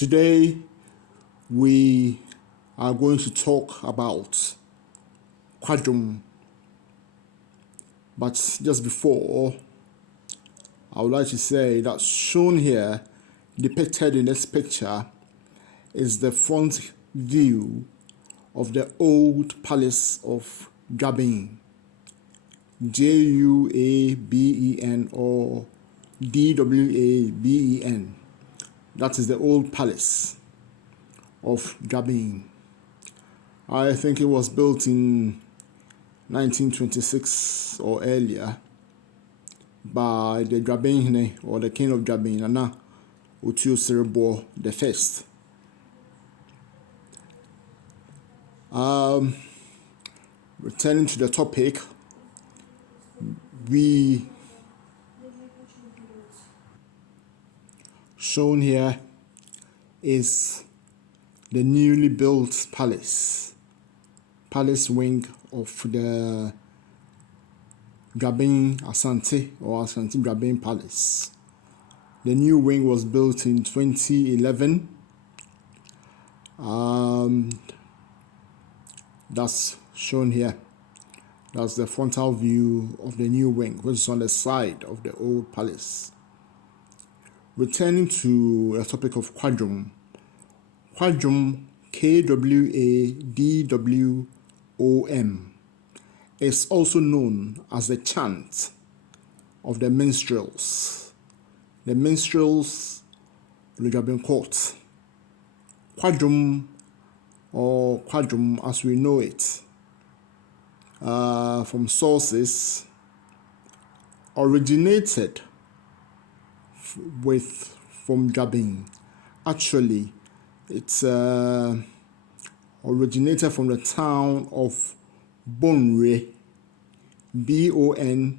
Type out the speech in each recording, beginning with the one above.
Today we are going to talk about Kwadwom, but just before, I would like to say that shown here, depicted in this picture, is the front view of the old palace of Juaben, Juaben or Dwaben. That is the old palace of Juaben. I think it was built in 1926 or earlier by the Juaben or the king of Juaben, Nana Otuo the first. Returning to the topic, we shown here is the newly built palace wing of the Juaben Asante or Asante Juaben Palace. The new wing was built in 2011. That's shown here. That's the frontal view of the new wing, which is on the side of the old palace. Returning to the topic of Kwadwom, Kwadwom, Kwadwom, is also known as the chant of the minstrels. The minstrels of the Juaben court. Kwadwom, or Kwadwom as we know it from sources, originated from Juaben. Actually, it's originated from the town of Bonwire, Bonwire.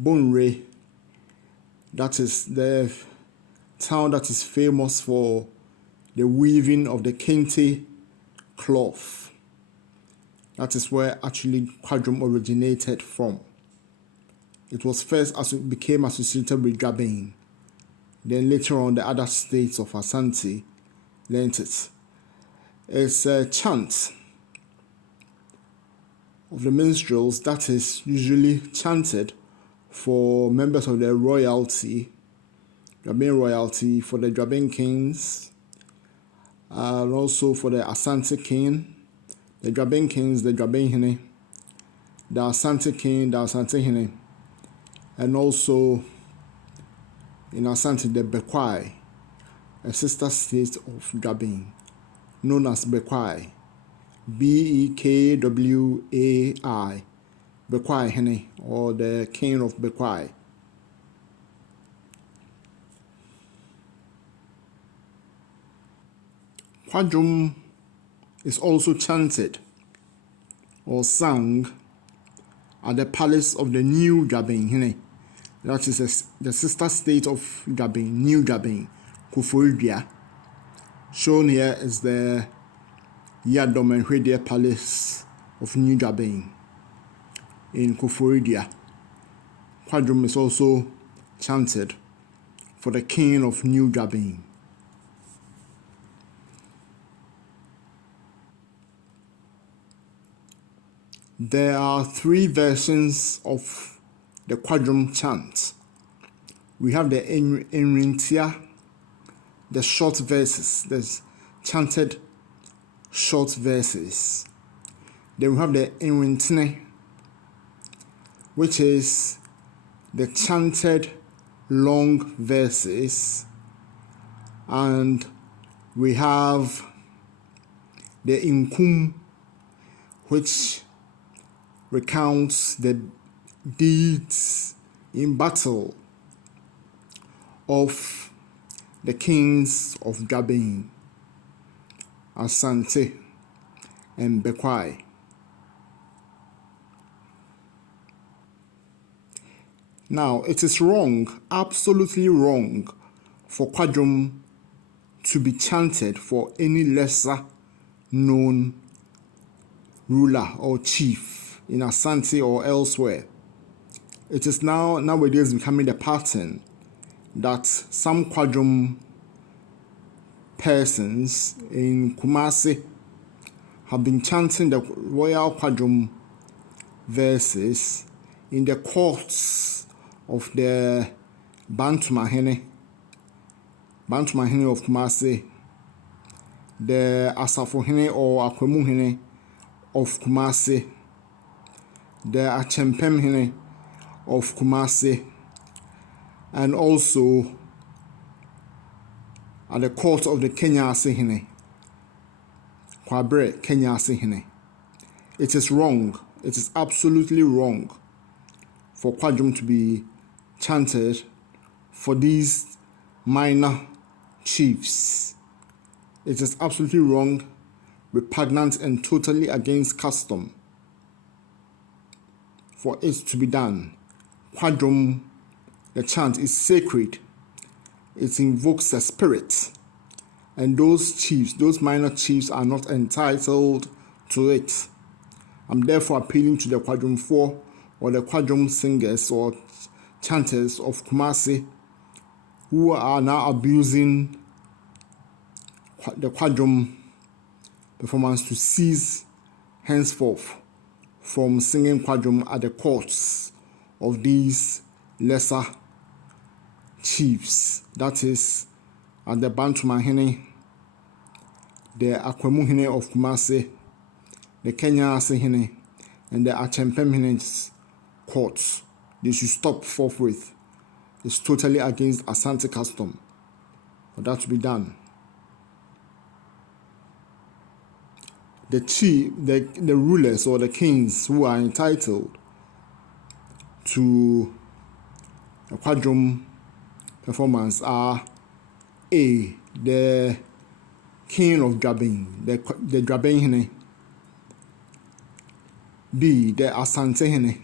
Bonwire, that is the town that is famous for the weaving of the kente cloth. That is where actually Kwadwom originated from. It was first as it became associated with Juaben. Then later on, the other states of Ashanti learnt it. It's a chant of the minstrels that is usually chanted for members of the royalty, Juaben royalty, for the Juaben kings, and also for the Asante king, the Juaben kings, the Juaben hene, the Asante king, the Asante hene, and also in Asante the Bekwai, a sister state of Juaben, known as Bekwai, Bekwai, Bekwai hene, or the king of Bekwai. Kwadwom is also chanted or sung at the palace of the new Juaben. That is the sister state of Juaben, New Juaben, KOFORIDUA. Shown here is the Yadom and Hwede Palace of New Juaben in KOFORIDUA. Kwadwom is also chanted for the king of New Juaben. There are three versions of the Kwadwom chant. We have the Enrintia, the short verses, the chanted short verses. Then we have the Enrintine, which is the chanted long verses. And we have the Inkum, which recounts the deeds in battle of the kings of Juaben, Asante, and Bekwai. Now, it is wrong, absolutely wrong, for Kwadwom to be chanted for any lesser known ruler or chief in Asante or elsewhere. It is nowadays becoming the pattern that some Kwadwom persons in Kumasi have been chanting the Royal Kwadwom verses in the courts of the Bantumahene of Kumasi, the Asafohene or Akwemuhene of Kumasi, the Achempemhene of Kumasi, and also at the court of the Kenyasehene, Kwabre Kenyasehene. It is wrong. It is absolutely wrong for Kwadwom to be chanted for these minor chiefs. It is absolutely wrong, repugnant, and totally against custom for it to be done. Kwadwom, the chant, is sacred. It invokes the spirit, and those chiefs, those minor chiefs, are not entitled to it. I'm therefore appealing to the Kwadwom 4 or the Kwadwom singers or chanters of Kumasi who are now abusing the Kwadwom performance to cease henceforth from singing Kwadwom at the courts of these lesser chiefs. That is, at the Bantumahene, the Akwemuhene of Kumasi, the Kenyasehene, and the Achempemhene's courts. They should stop forthwith. It's totally against Asante custom for that to be done. The rulers or the kings who are entitled to a Kwadwom performance are A, the king of Juaben, the Juabenhene; B, the Asantehene;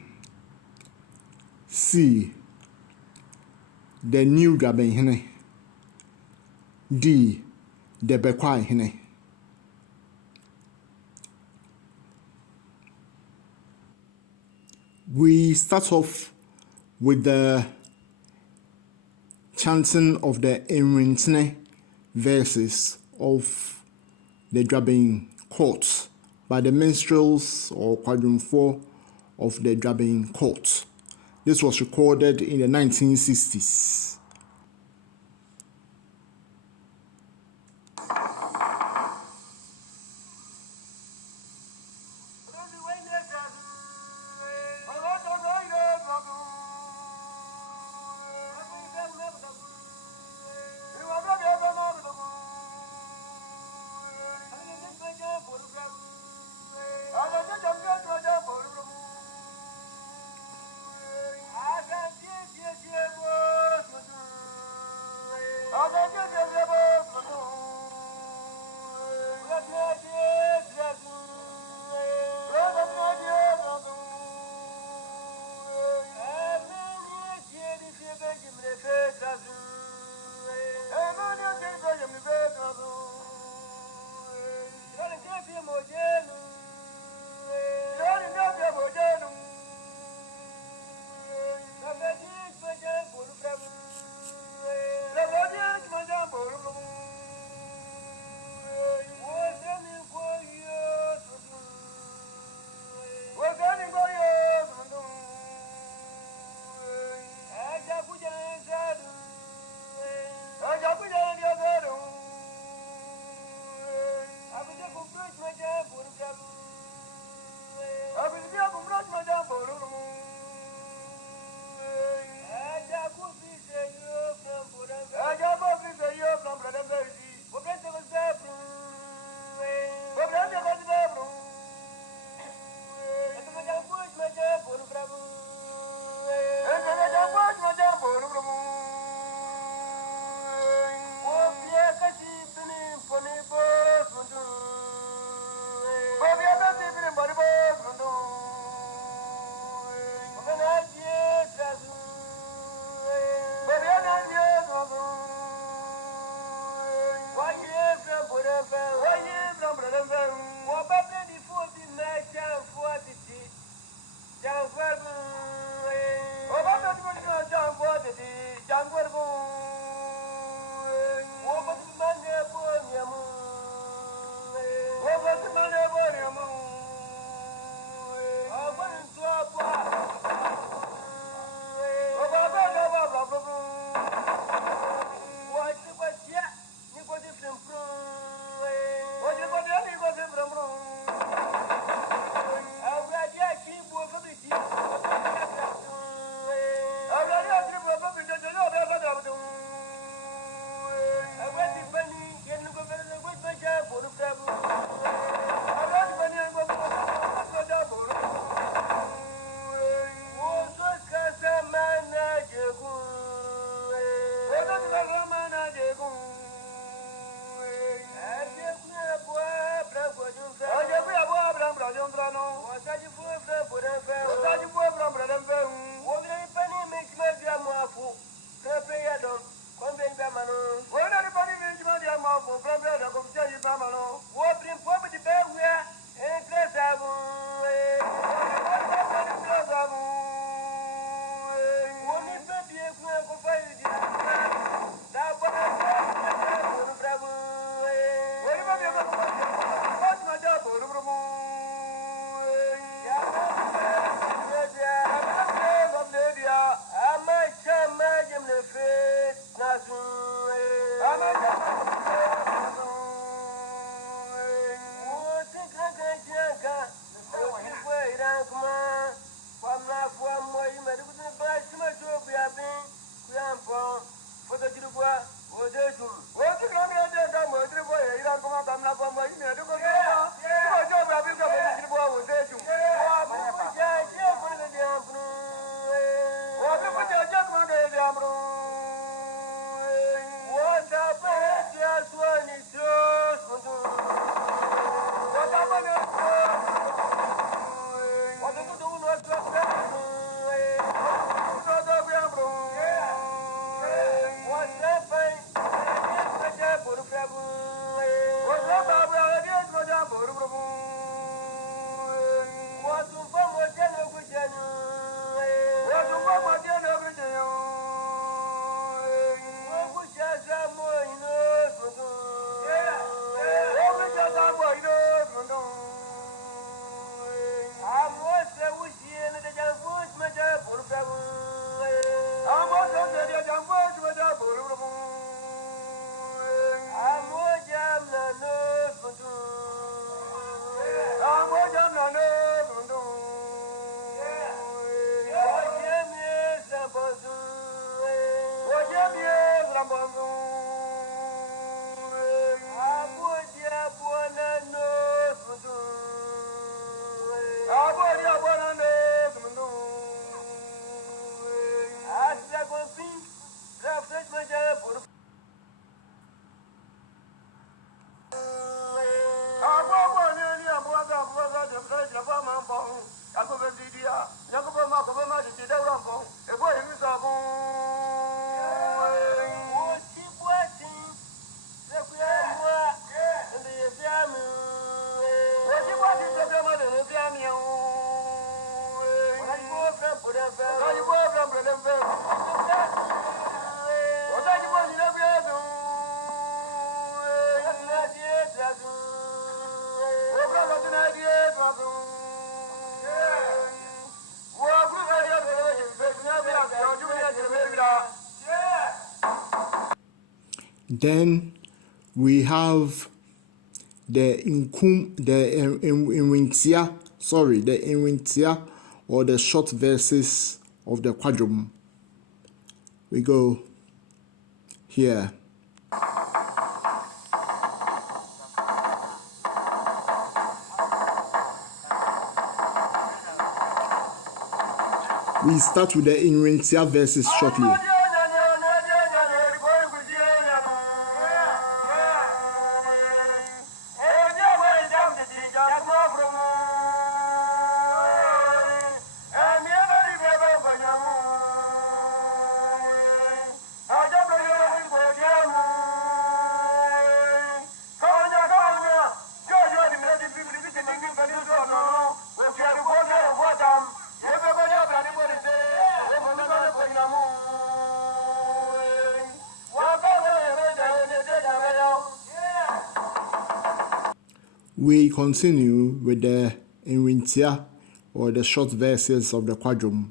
C, the new Juabenhene; D, the Bekwai-Hene. We start off with the chanting of the Enrintene verses of the Juaben court by the minstrels or Kwadwom 4 of the Juaben court. This was recorded in the 1960s. Then we have the Inwintia, or the short verses of the Kwadwom. We go here. We start with the Inwintia verses shortly. We continue with the Inwintia, or the short verses of the Kwadwom.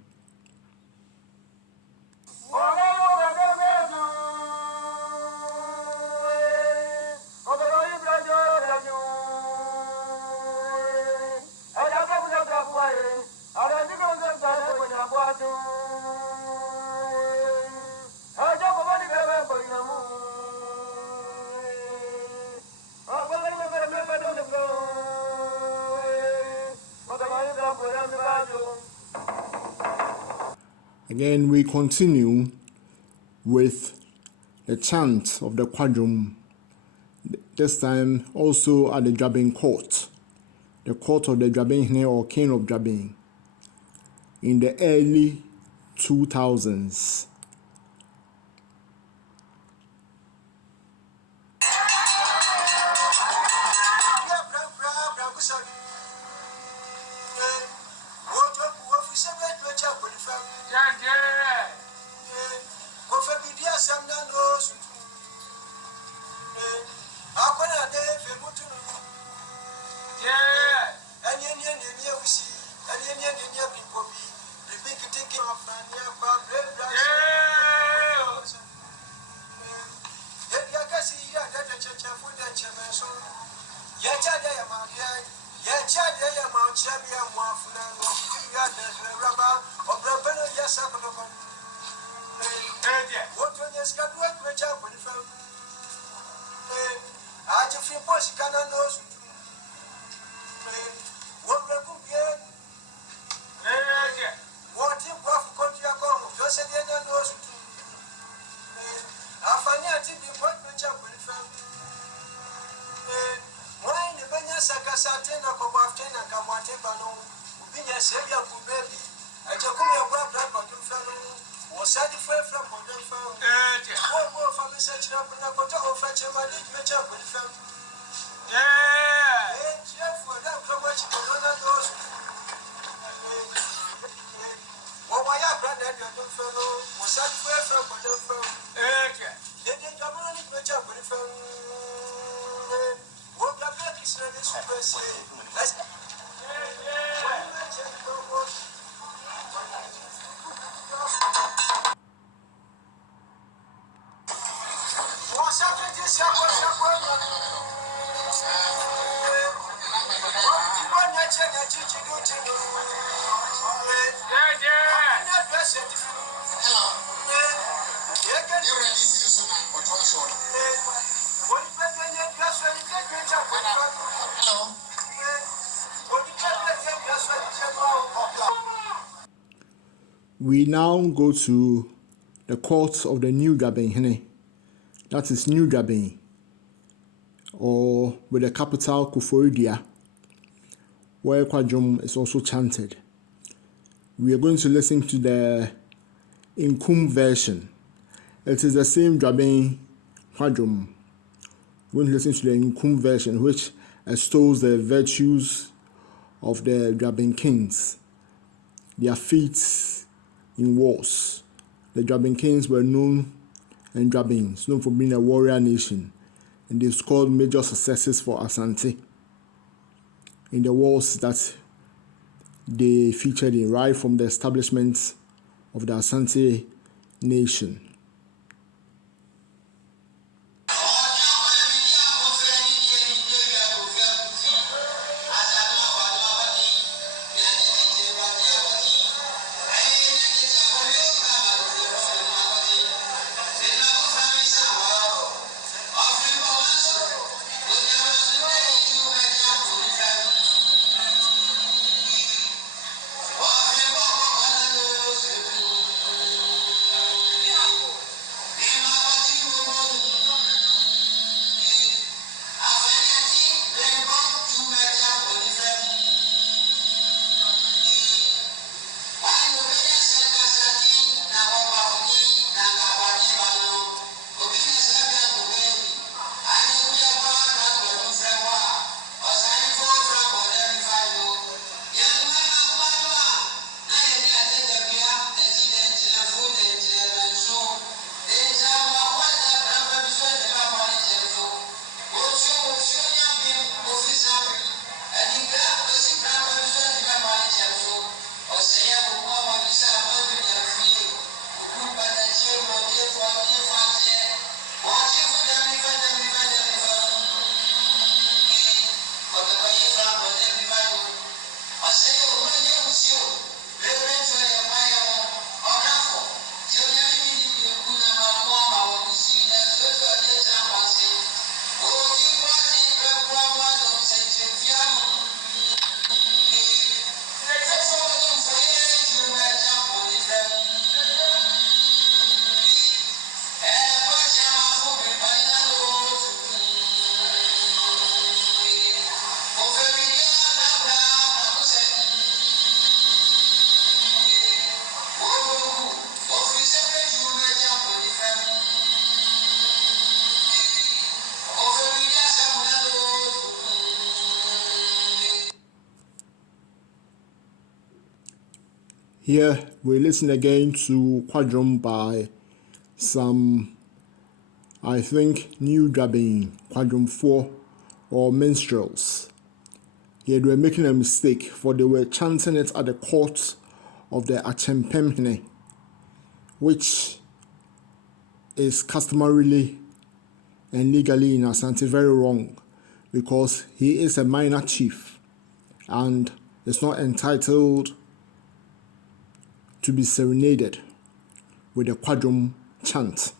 Again, we continue with the chant of the Kwadwom, this time also at the Juaben court, the court of the Juaben or king of Juaben, in the early 2000s. We now go to the court of the New Juaben, that is New Juaben, or with the capital KOFORIDUA, where Kwadwom is also chanted. We are going to listen to the Nkum version. It is the same Juaben Kwadwom. We're going to listen to the Nkum version, which extols the virtues of the Juaben kings, their feats in wars. The Juaben kings were known, and Juabens, known for being a warrior nation, and they scored major successes for Asante in the wars that they featured in, right from the establishment of the Asante nation. Here we listen again to Kwadwom by some, I think, new Juaben, Kwadwom 4 or minstrels. Here they were making a mistake, for they were chanting it at the court of the Achempemhene, which is customarily and legally in Asante very wrong, because he is a minor chief and is not entitled to be serenaded with a Kwadwom chant.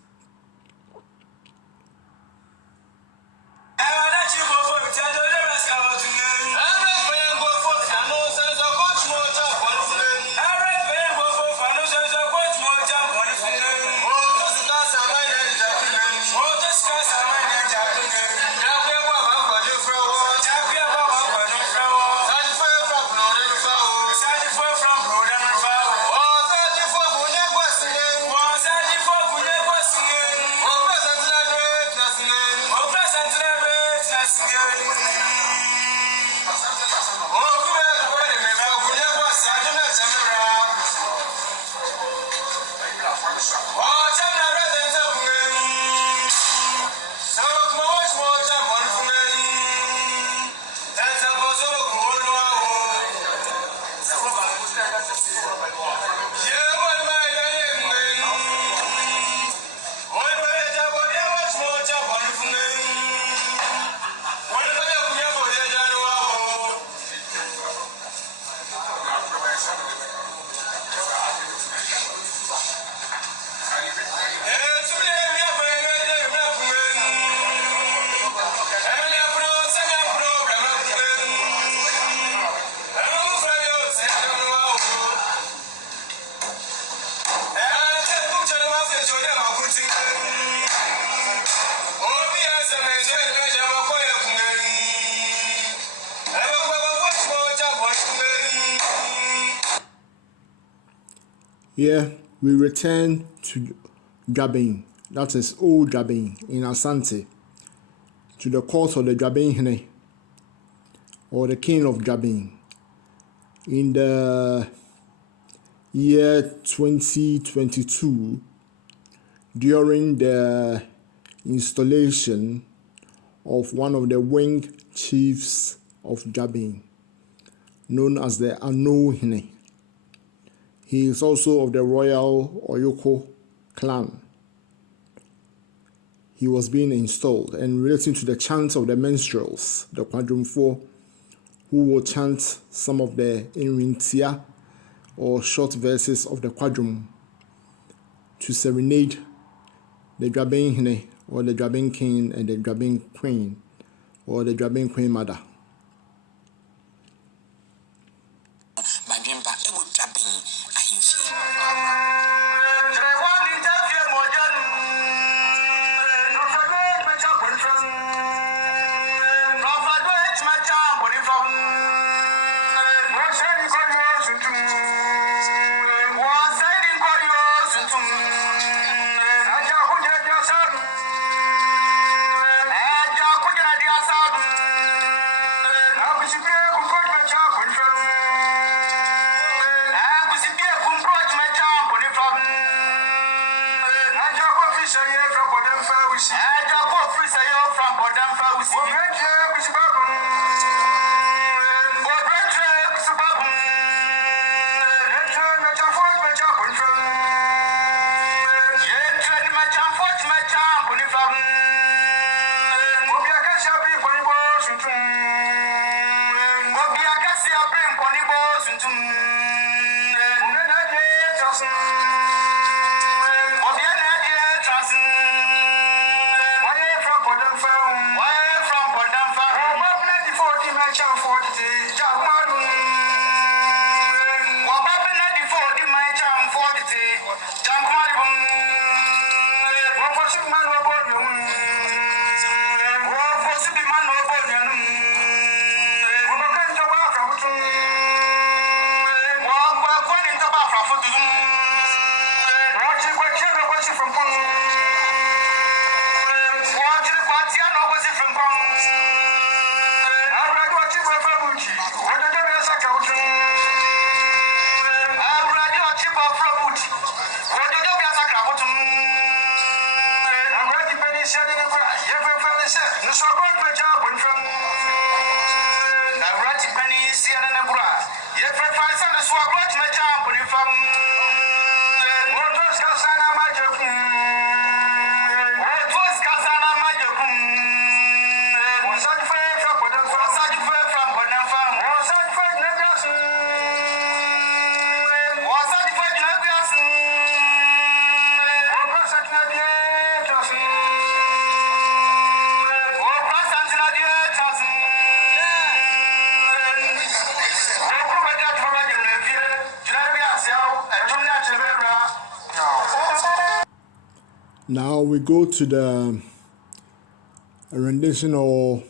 Here we return to Juaben, that is old Juaben in Asante, to the court of the Juabenhene, or the king of Juaben, in the year 2022, during the installation of one of the wing chiefs of Juaben, known as the Anohene. He is also of the royal Oyoko clan. He was being installed, and relating to the chants of the minstrels, the Kwadwom 4, who will chant some of the Inrintia or short verses of the Kwadwom to serenade the Juabenhene or the Juaben king and the Juaben queen or the Juaben queen mother. Now we go to the rendition or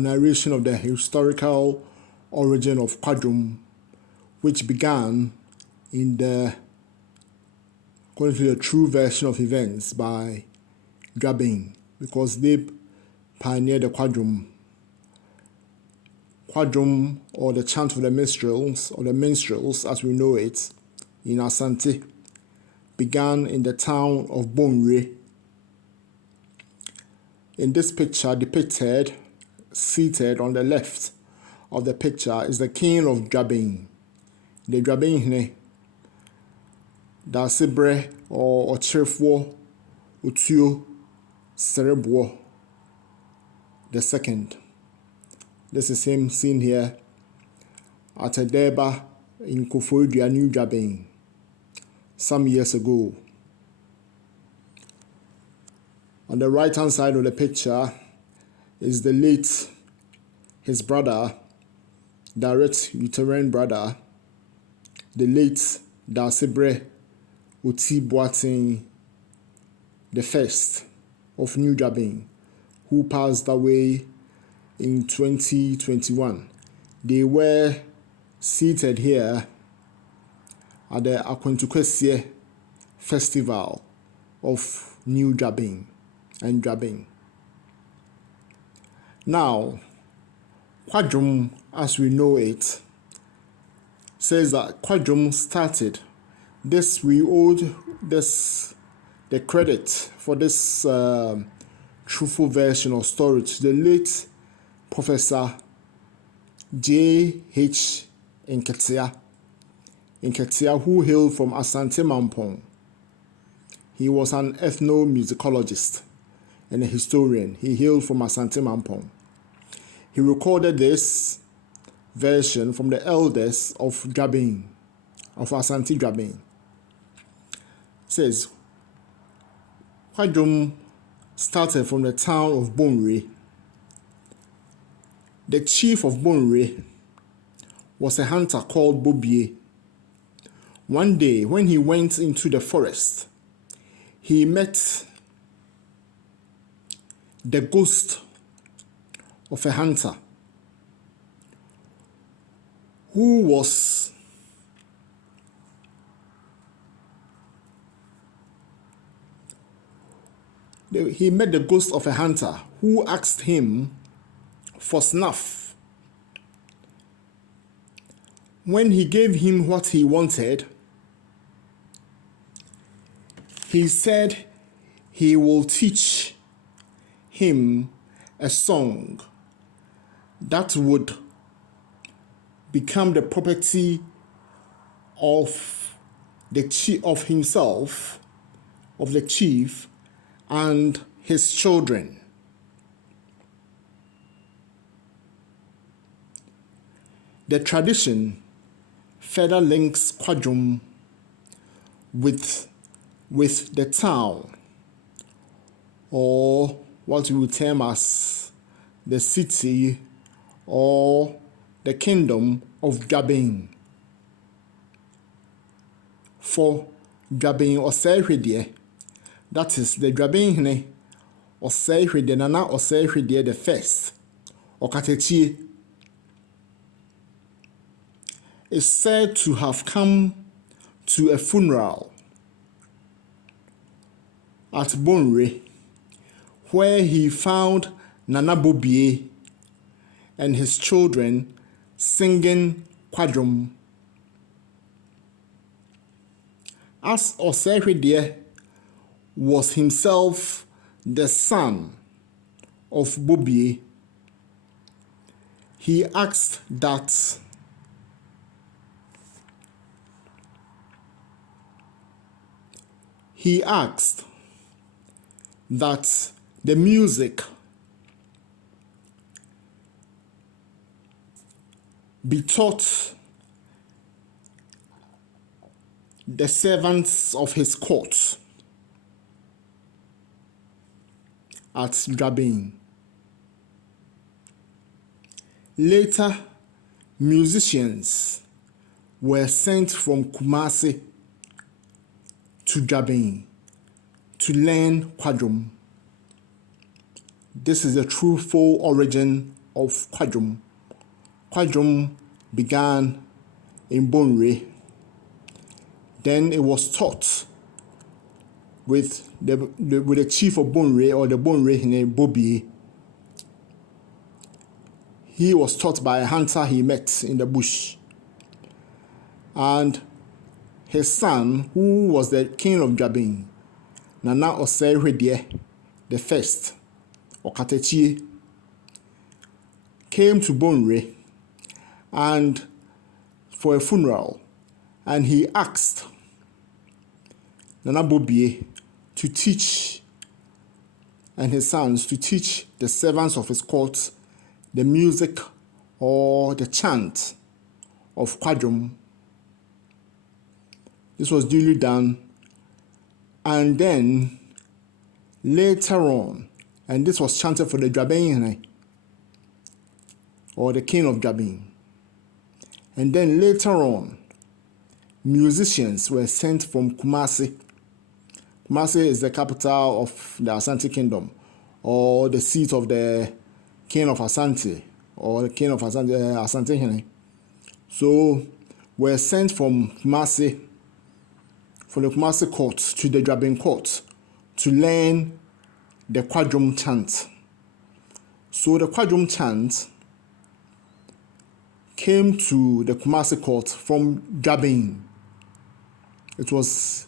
narration of the historical origin of Kwadwom, which began in the, according to the true version of events, by Juaben, because they pioneered the Kwadwom. Kwadwom, or the chant of the minstrels, or the minstrels as we know it, in Asante, began in the town of Bonre. In this picture depicted, seated on the left of the picture, is the king of Juaben. The Juaben da Sibre or Chirfwo Utuo Cerebwo the second. This is him seen here at a deba in KOFORIDUA, New Juaben, some years ago. On the right hand side of the picture is the late, his brother, direct uterine brother, the late Dasibre Uti Boating the first of New Juaben, who passed away in 2021. They were seated here at the Akwentukwesie Festival of New Juaben and Juaben. Now, Kwadwom, as we know it, says that Kwadwom started. This we owed this the credit for this truthful version of story to the late Professor J.H. Nketia, who hailed from Asante Mampong. He was an ethnomusicologist and a historian. He hailed from Asante Mampong. He recorded this version from the elders of Juaben, of Asante Juaben. It says, Kwadwom started from the town of Bonre. The chief of Bonre was a hunter called Bobie. One day, when he went into the forest, he met the ghost of a hunter who was he met the ghost of a hunter who asked him for snuff. When he gave him what he wanted, he said he will teach him a song that would become the property of the chief, of himself, of the chief, and his children. The tradition further links Kwadwom with the town, or what we would term as the city or the kingdom of Juaben. For Juaben Osehwede, that is the Juaben Hene Osehwede Nana Osehwede the first, Okatechie, is said to have come to a funeral at Bonre, where he found Nana Bobie and his children singing Kwadwom. As Osehwede was himself the son of Bobie, he asked that the music be taught the servants of his court at Juaben. Later, musicians were sent from Kumasi to Juaben to learn Kwadwom. This is the truthful origin of Kwadwom. Kwadwom began in Bonre. Then it was taught with the chief of Bonre, or the Bonre named Bobie. He was taught by a hunter he met in the bush. And his son, who was the king of Juaben, Nana Osei the first, or Katechie, came to Bonre and for a funeral, and he asked Nana Bobie to teach, and his sons to teach the servants of his court the music or the chant of Kwadwom. This was duly done, and then later on, and this was chanted for the Juaben, or the king of Juaben. And then later on, musicians were sent from Kumasi. Kumasi is the capital of the Asante kingdom, or the seat of the king of Asante, or the king of Asante. So were sent from Kumasi, from the Kumasi court to the Juaben court to learn the Kwadwom Chant. So the Kwadwom Chant came to the Kumasi court from Juaben. It was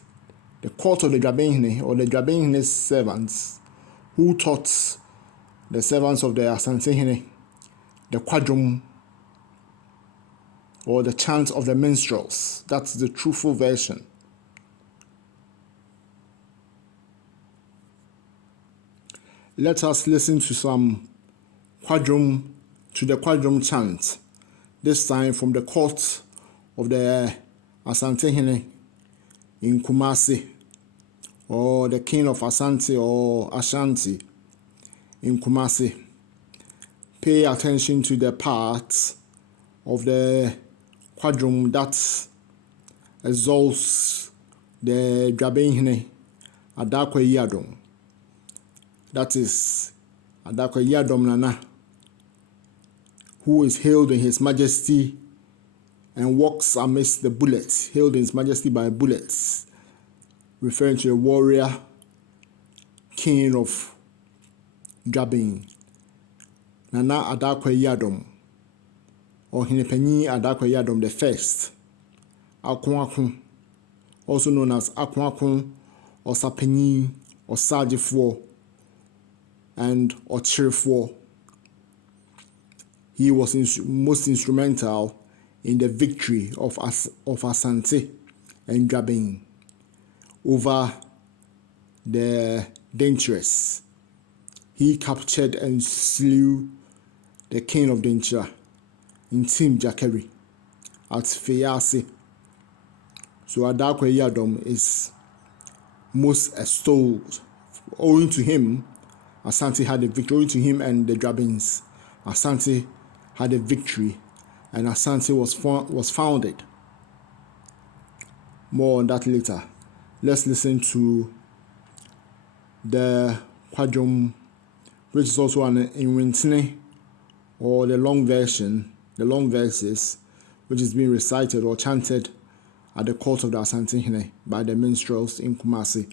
the court of the Juaben, or the Juaben servants, who taught the servants of the Asante the Kwadwom, or the chant of the minstrels. That's the truthful version. Let us listen to some Kwadwom, to the Kwadwom chant, this time from the court of the Asante in Kumasi, or the king of Asante, or ASHANTI in Kumasi. Pay attention to the part of the Kwadwom that exalts the Juaben Bekwai.Warrior. That is Bekwai.Warrior Nana, who is hailed in his majesty and walks amidst the bullets, hailed in his majesty by bullets, referring to a warrior king of Juaben, Nana Bekwai.Warrior, or Hinepenyi Bekwai.Warrior the first, Akwakun, also known as Akwakun, or Sapenyi, or Sajifwo, and Ochirifwo. He was most instrumental in the victory of Asante and Juaben over the Dangerous. He captured and slew the king of Dangerous in Team Jakeri at Feyase. So Bekwai.Warrior is most extolled. Owing to him, Asante had a victory. Owing to him and the Juabens, Asante had a victory, and Asante was founded. More on that later. Let's listen to the Kwadwom, which is also an Inwintine, or the long version, the long verses, which is being recited or chanted at the court of the Asante by the minstrels in Kumasi.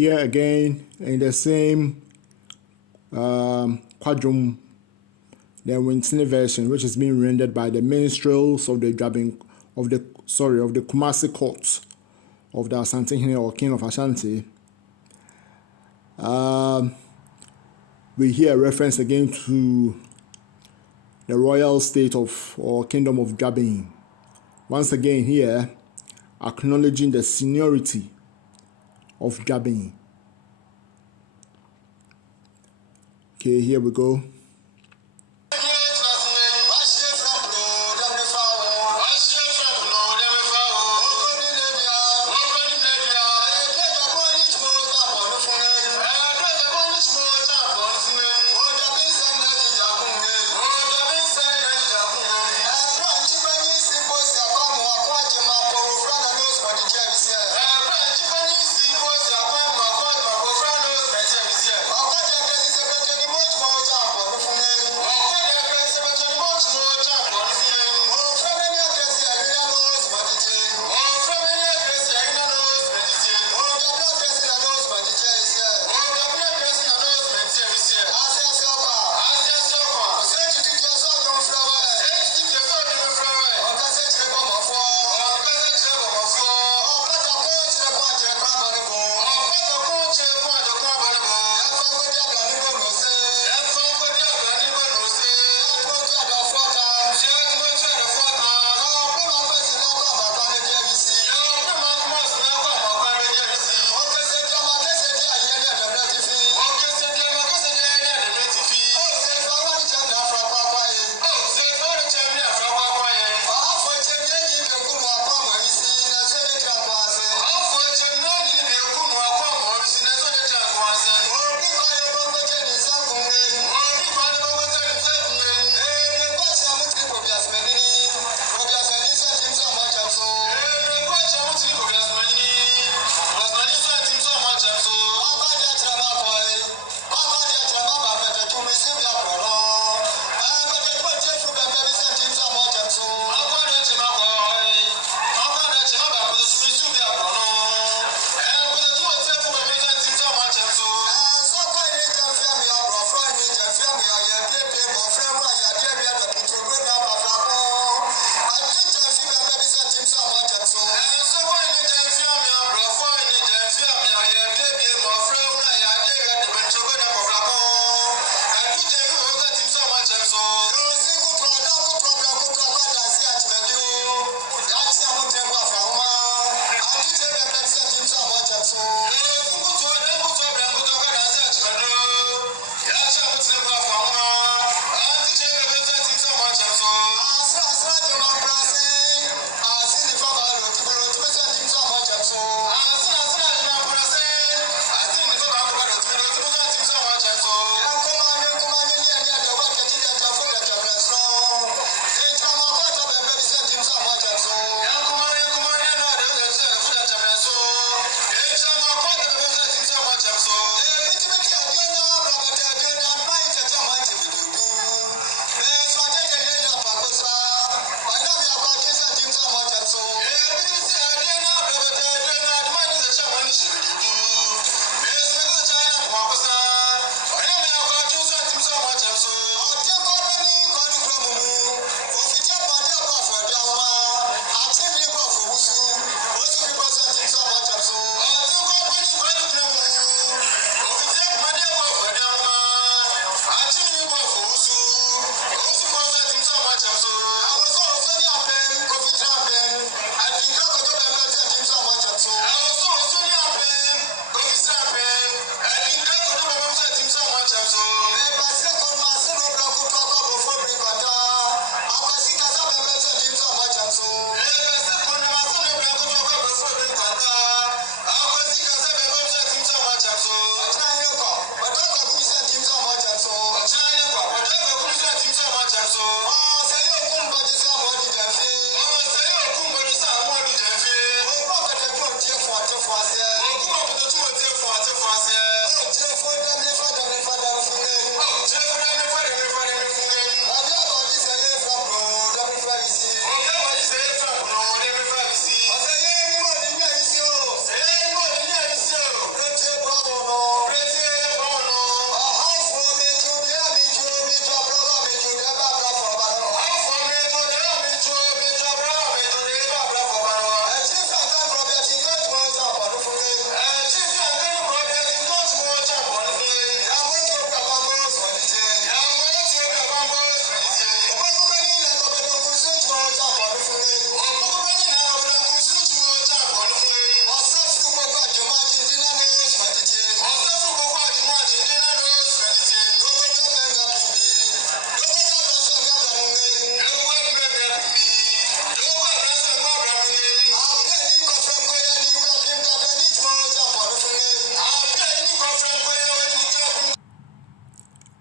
Here again, in the same Kwadwom, the Wintini version, which is being rendered by the Minstrels of the Juaben, of the Kumasi court of the Asante or King of Ashanti. We hear a reference again to the royal state of or kingdom of Juaben. Once again here, acknowledging the seniority of Juaben. Okay, here we go.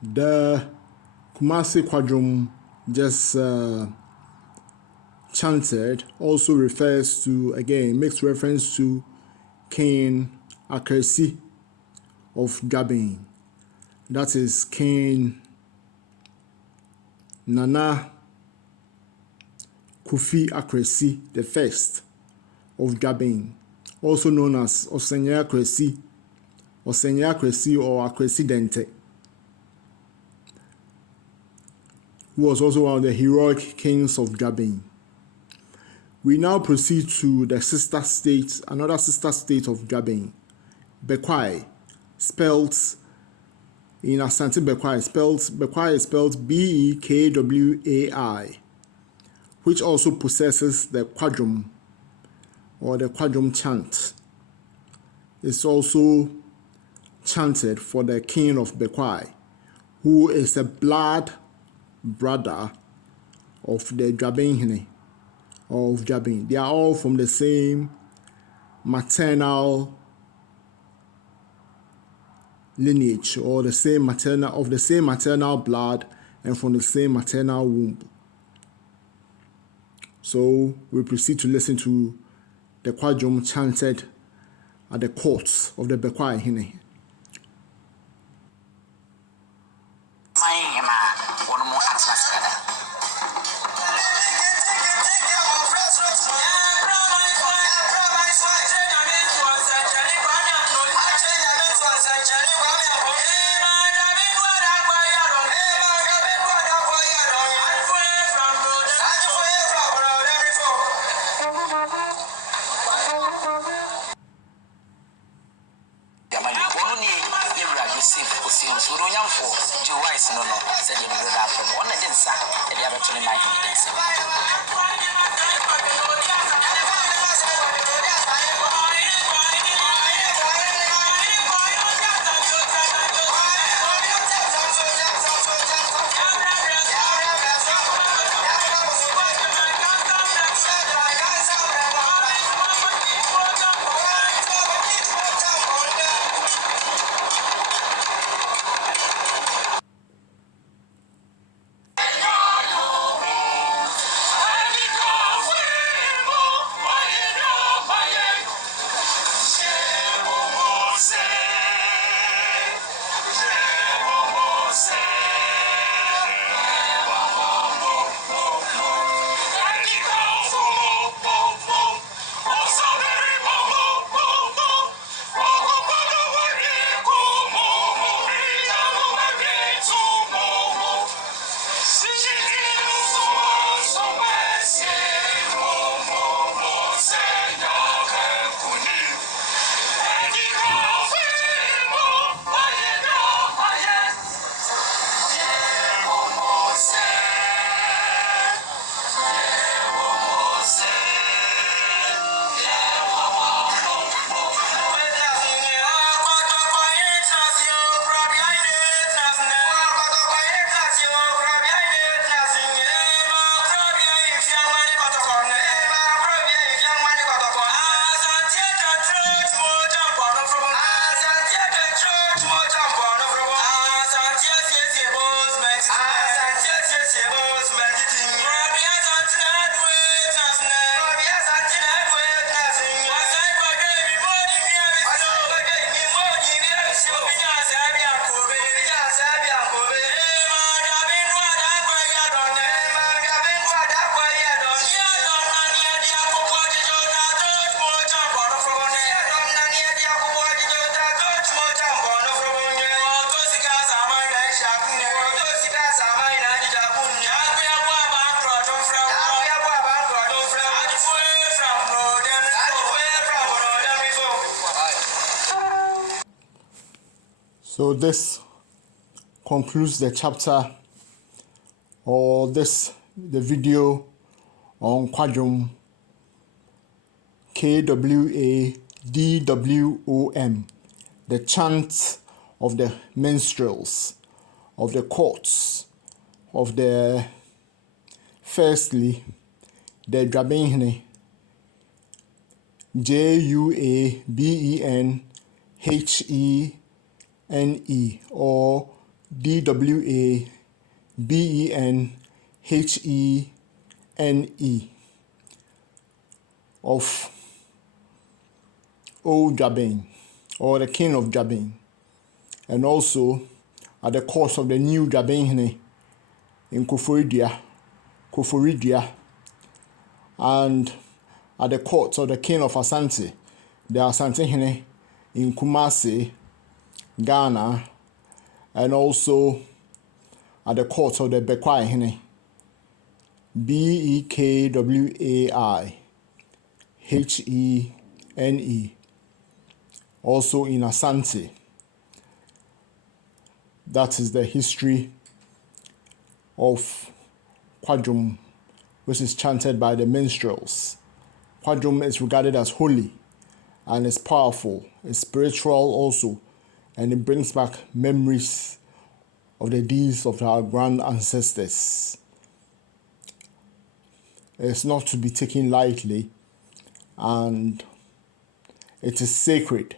The Kumasi Kwadwom just chanted also refers to, again, makes reference to King Akresi of Juaben. That is King Nana Kofi Akresi the First of Juaben, also known as Osenya Akresi or Akresidente, who was also one of the heroic kings of Juaben. We now proceed to the sister state, another sister state of Juaben, Bekwai, spelled in Asante Bekwai, Bekwai is spelled Bekwai, which also possesses the Kwadwom or the Kwadwom Chant. It's also chanted for the king of Bekwai, who is a blood brother of the Juaben of Juaben. They are all from the same maternal lineage or the same maternal blood and from the same maternal womb. So we proceed to listen to the Kwadwom chanted at the courts of the Bekwai Hine. So this concludes the chapter or the video on Kwadwom, Kwadwom, the chant of the minstrels, of the courts, of the, firstly, the Juaben, Juabenhene, or Kwadwom of Old Juaben, or the king of Juaben, and also at the court of the new Juaben in KOFORIDUA, and at the court of the king of Asante, the Asante in Kumasi, Ghana, and also at the court of the Bekwai, Bekwai, also in Asante. That is the history of Kwadwom, which is chanted by the minstrels. Kwadwom is regarded as holy and is powerful, it's spiritual also, and it brings back memories of the deeds of our grand ancestors. It's not to be taken lightly, and it is sacred.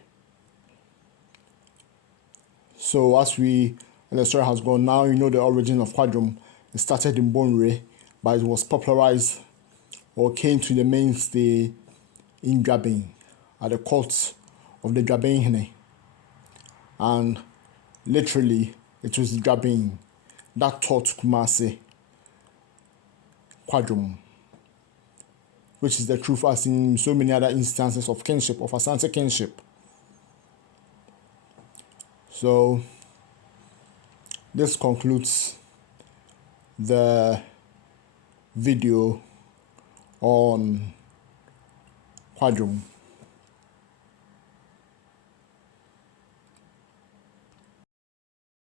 So as the story has gone, now you know the origin of Kwadwom. It started in Bonre, but it was popularized or came to the mainstay in Juaben, at the court of the Juaben. And literally, it was Juaben that taught Kumasi Kwadwom, which is the truth, as in so many other instances of kinship, of Asante kinship. So this concludes the video on Kwadwom.